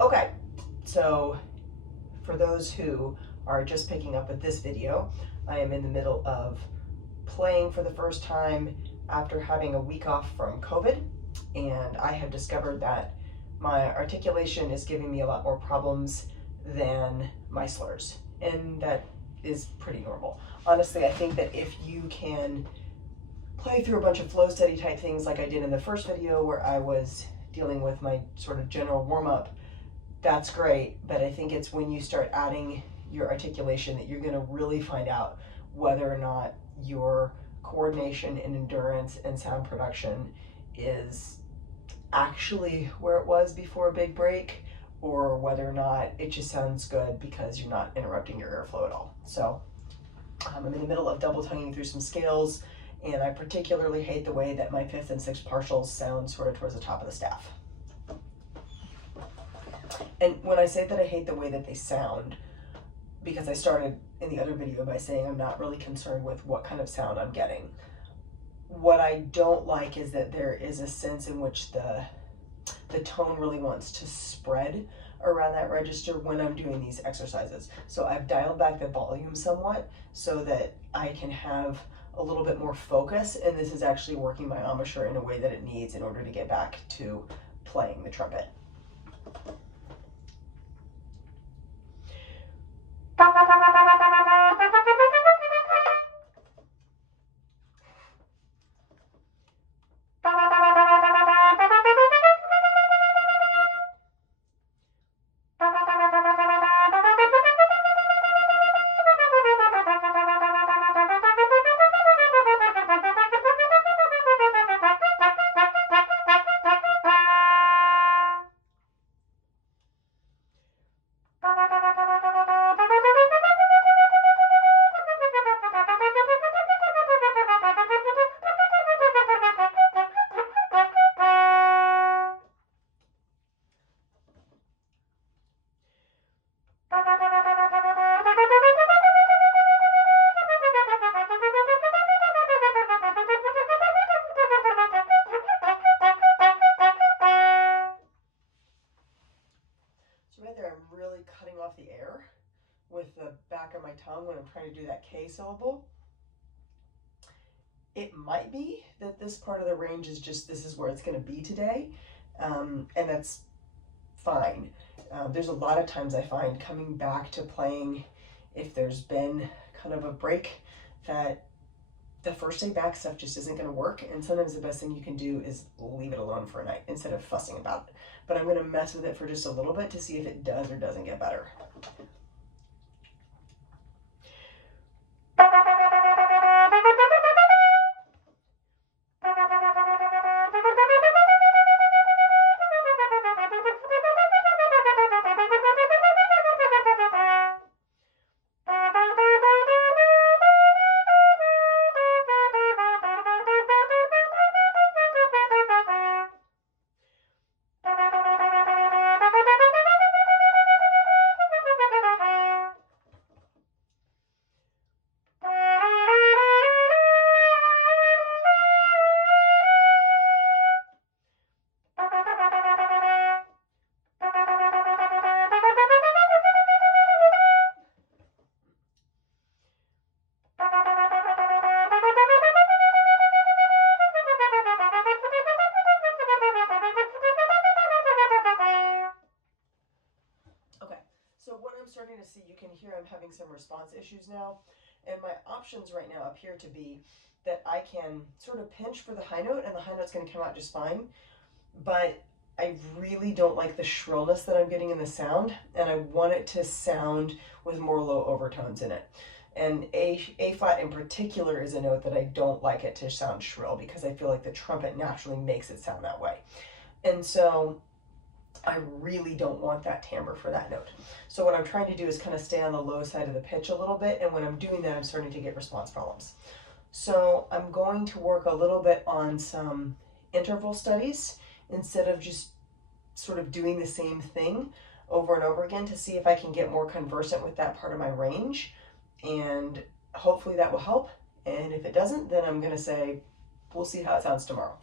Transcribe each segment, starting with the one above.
Okay, so for those who are just picking up with this video, I am in the middle of playing for the first time after having a week off from COVID, and I have discovered that my articulation is giving me a lot more problems than my slurs, and that is pretty normal. Honestly, I think that if you can play through a bunch of flow study type things like I did in the first video where I was dealing with my sort of general warm-up, that's great, but I think it's when you start adding your articulation that you're going to really find out whether or not your coordination and endurance and sound production is actually where it was before a big break, or whether or not it just sounds good because you're not interrupting your airflow at all. So I'm in the middle of double tonguing through some scales, and I particularly hate the way that my fifth and sixth partials sound sort of towards the top of the staff. And when I say that I hate the way that they sound, because I started in the other video by saying I'm not really concerned with what kind of sound I'm getting. What I don't like is that there is a sense in which the tone really wants to spread around that register when I'm doing these exercises. So I've dialed back the volume somewhat so that I can have a little bit more focus, and this is actually working my embouchure in a way that it needs in order to get back to playing the trumpet. So right there, I'm really cutting off the air with the back of my tongue when I'm trying to do that K syllable. It might be that this part of the range is just, this is where it's going to be today, and that's fine. There's a lot of times I find coming back to playing, if there's been kind of a break, that the first day back stuff just isn't going to work, and sometimes the best thing you can do is leave it alone for a night instead of fussing about it. But I'm going to mess with it for just a little bit to see if it does or doesn't get better. So what I'm starting to see, you can hear I'm having some response issues now, and my options right now appear to be that I can sort of pinch for the high note, and the high note's going to come out just fine, but I really don't like the shrillness that I'm getting in the sound, and I want it to sound with more low overtones in it. And A flat in particular is a note that I don't like it to sound shrill because I feel like the trumpet naturally makes it sound that way. And so I really don't want that timbre for that note. So what I'm trying to do is kind of stay on the low side of the pitch a little bit, and when I'm doing that, I'm starting to get response problems. So I'm going to work a little bit on some interval studies instead of just sort of doing the same thing over and over again to see if I can get more conversant with that part of my range, and hopefully that will help. And if it doesn't, then I'm going to say, we'll see how it sounds tomorrow.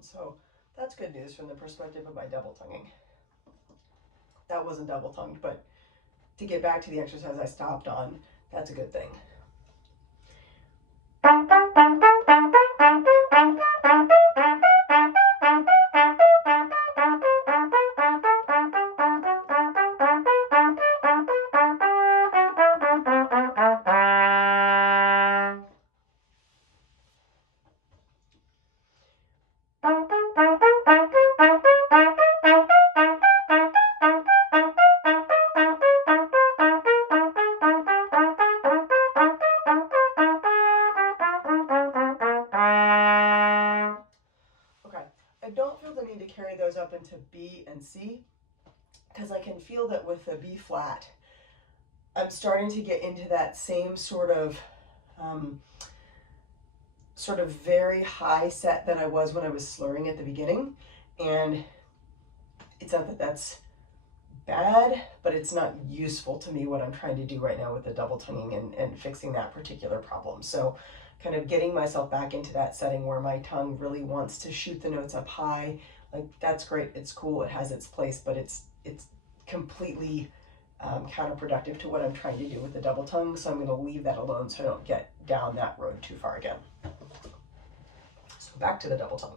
So that's good news from the perspective of my double tonguing. That wasn't double tongued, but to get back to the exercise I stopped on, that's a good thing. I don't feel the need to carry those up into B and C because I can feel that with the B flat, I'm starting to get into that same sort of very high set that I was when I was slurring at the beginning. And it's not that that's bad, but it's not useful to me what I'm trying to do right now with the double tonguing and fixing that particular problem. So kind of getting myself back into that setting where my tongue really wants to shoot the notes up high. Like, that's great, it's cool, it has its place, but it's completely counterproductive to what I'm trying to do with the double tongue. So I'm going to leave that alone so I don't get down that road too far again. So back to the double tongue.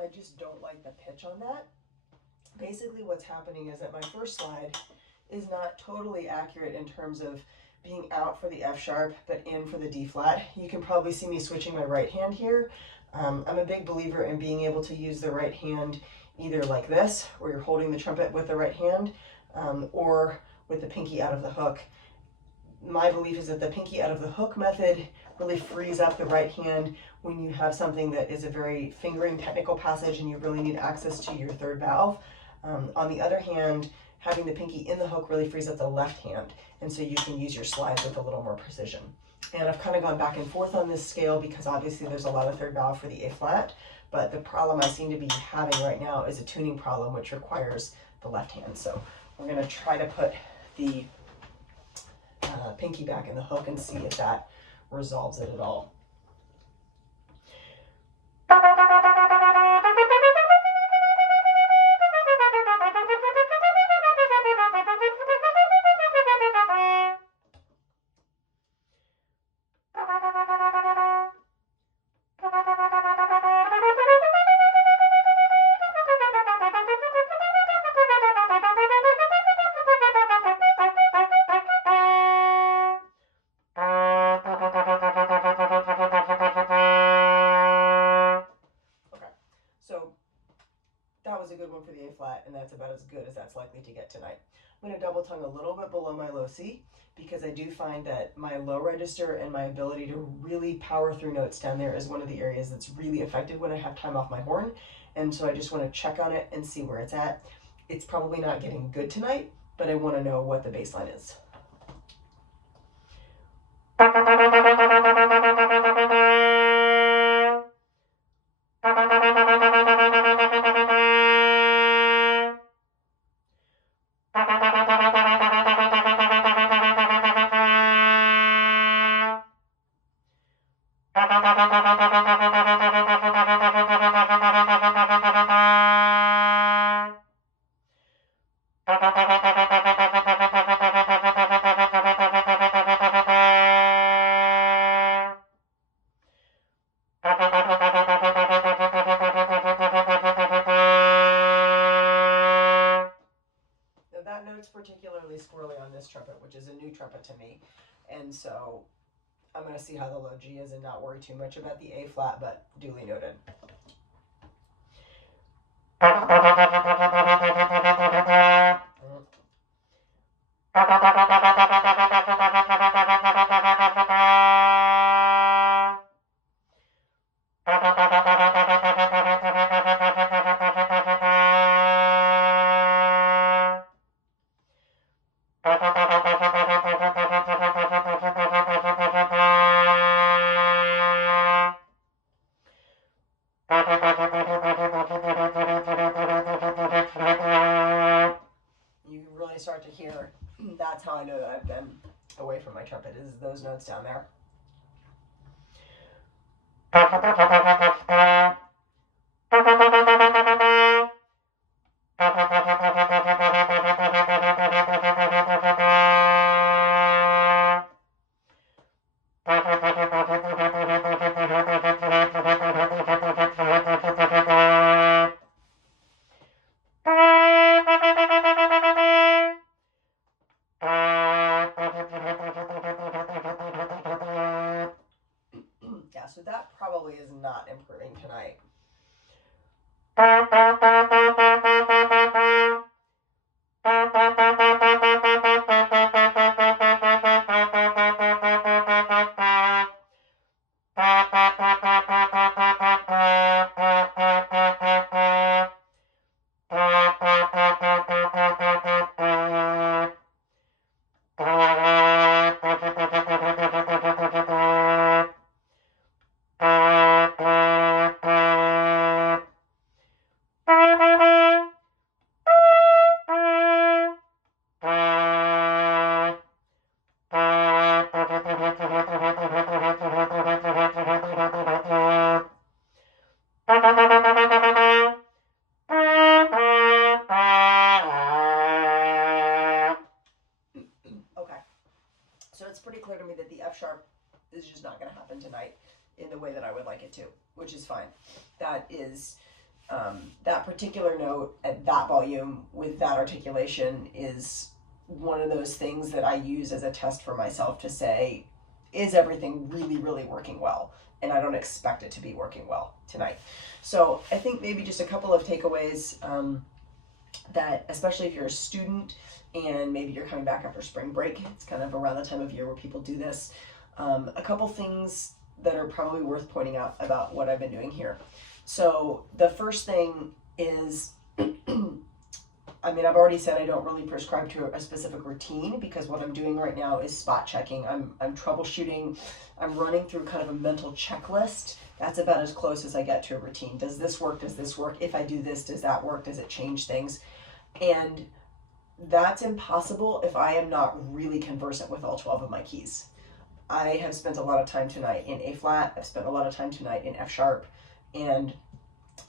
I just don't like the pitch on that. Basically what's happening is that my first slide is not totally accurate in terms of being out for the F sharp but in for the D flat. You can probably see me switching my right hand here. I'm a big believer in being able to use the right hand either like this, where you're holding the trumpet with the right hand, or with the pinky out of the hook. My belief is that the pinky out of the hook method really frees up the right hand when you have something that is a very fingering technical passage and you really need access to your third valve. On the other hand, having the pinky in the hook really frees up the left hand, and so you can use your slides with a little more precision. And I've kind of gone back and forth on this scale because obviously there's a lot of third valve for the A flat, but the problem I seem to be having right now is a tuning problem which requires the left hand. So we're going to try to put the pinky back in the hook and see if that resolves it at all. So that was a good one for the A flat, and that's about as good as that's likely to get tonight. I'm going to double tongue a little bit below my low C because I do find that my low register and my ability to really power through notes down there is one of the areas that's really affected when I have time off my horn, and so I just want to check on it and see where it's at. It's probably not getting good tonight, but I want to know what the baseline is. That note's particularly squirrely on this trumpet, which is a new trumpet to me, and so I'm going to see how the low G is and not worry too much about the A flat, but duly noted. You really start to hear, that's how I know that I've been away from my trumpet, is those notes down there. Yeah, so that probably is not improving tonight. Okay, so it's pretty clear to me that the F sharp is just not going to happen tonight in the way that I would like it to, which is fine. That is, that particular note at that volume with that articulation is one of those things that I use as a test for myself to say, is everything really, really working well? And I don't expect it to be working well tonight. So I think maybe just a couple of takeaways that, especially if you're a student and maybe you're coming back after spring break, it's kind of around the time of year where people do this. A couple things that are probably worth pointing out about what I've been doing here. So the first thing is, I mean, I've already said I don't really prescribe to a specific routine, because what I'm doing right now is spot checking. I'm troubleshooting. I'm running through kind of a mental checklist. That's about as close as I get to a routine. Does this work? Does this work? If I do this, does that work? Does it change things? And that's impossible if I am not really conversant with all 12 of my keys. I have spent a lot of time tonight in A flat. I've spent a lot of time tonight in F sharp, and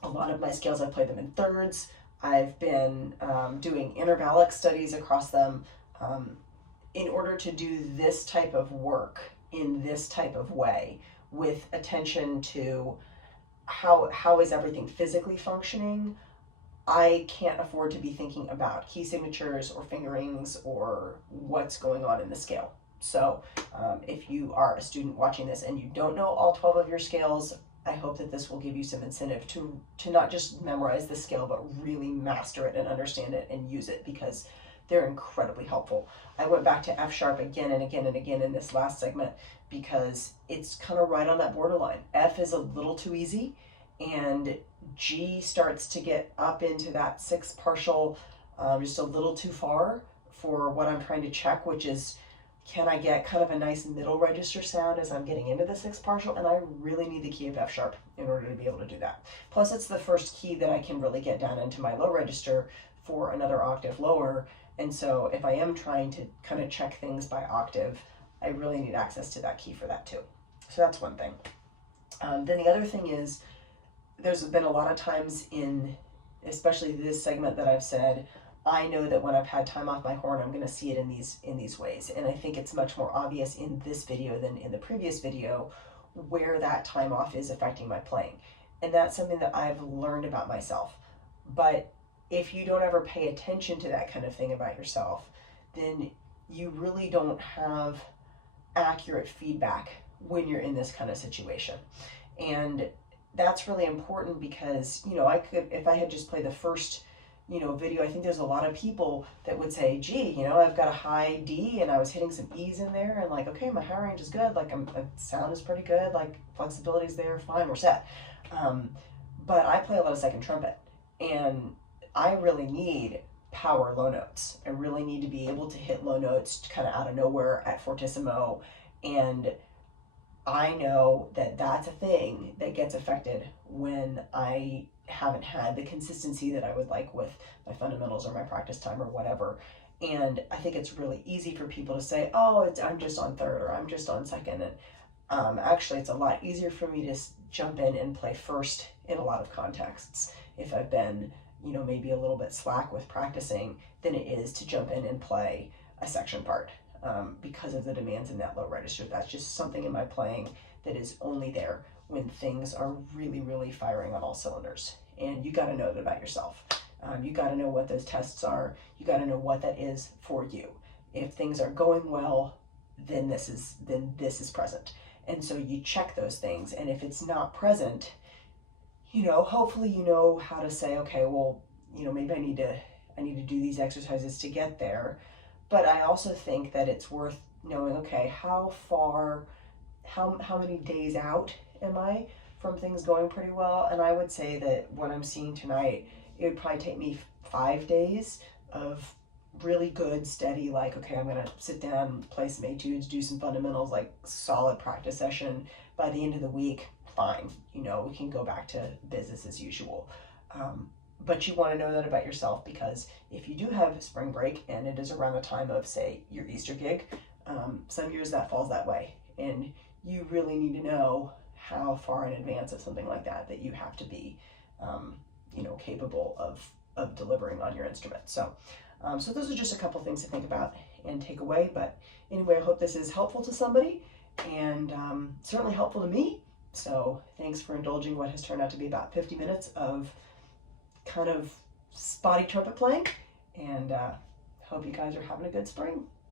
a lot of my scales, I play them in thirds. I've been doing intervallic studies across them in order to do this type of work in this type of way, with attention to how is everything physically functioning. I can't afford to be thinking about key signatures or fingerings or what's going on in the scale. So if you are a student watching this and you don't know all 12 of your scales, I hope that this will give you some incentive to not just memorize the scale, but really master it and understand it and use it, because they're incredibly helpful. I went back to F sharp again and again and again in this last segment, because it's kind of right on that borderline. F is a little too easy, and G starts to get up into that sixth partial just a little too far for what I'm trying to check, which is, can I get kind of a nice middle register sound as I'm getting into the sixth partial? And I really need the key of F sharp in order to be able to do that. Plus, it's the first key that I can really get down into my low register for another octave lower. And so if I am trying to kind of check things by octave, I really need access to that key for that too. So that's one thing. Then the other thing is, there's been a lot of times in, especially this segment, that I've said, I know that when I've had time off my horn, I'm going to see it in these ways. And I think it's much more obvious in this video than in the previous video where that time off is affecting my playing. And that's something that I've learned about myself. But if you don't ever pay attention to that kind of thing about yourself, then you really don't have accurate feedback when you're in this kind of situation. And that's really important, because, you know, I could, if I had just played the first video, I think there's a lot of people that would say, gee, you know, I've got a high D and I was hitting some E's in there, and like, okay, my high range is good, like sound is pretty good, like flexibility's there, fine, we're set. But I play a lot of second trumpet, and I really need power low notes. I really need to be able to hit low notes kind of out of nowhere at fortissimo, and I know that that's a thing that gets affected when I haven't had the consistency that I would like with my fundamentals or my practice time or whatever. And I think it's really easy for people to say, oh, I'm just on third, or I'm just on second. And actually, it's a lot easier for me to jump in and play first in a lot of contexts if I've been, you know, maybe a little bit slack with practicing, than it is to jump in and play a section part. Because of the demands in that low register. That's just something in my playing that is only there when things are really, really firing on all cylinders. And you got to know that about yourself. You got to know what those tests are. You got to know what that is for you. If things are going well, then this is present. And so you check those things. And if it's not present, you know, hopefully you know how to say, okay, well, you know, maybe I need to do these exercises to get there. But I also think that it's worth knowing, okay, how many days out am I from things going pretty well? And I would say that what I'm seeing tonight, it would probably take me 5 days of really good, steady, like, okay, I'm going to sit down, play some etudes, do some fundamentals, like solid practice session. By the end of the week, fine, you know, we can go back to business as usual. But you want to know that about yourself, because if you do have spring break and it is around the time of, say, your Easter gig, some years that falls that way. And you really need to know how far in advance of something like that you have to be, you know, capable of delivering on your instrument. So those are just a couple things to think about and take away. But anyway, I hope this is helpful to somebody, and certainly helpful to me. So thanks for indulging what has turned out to be about 50 minutes of kind of spotty trumpet playing, and hope you guys are having a good spring.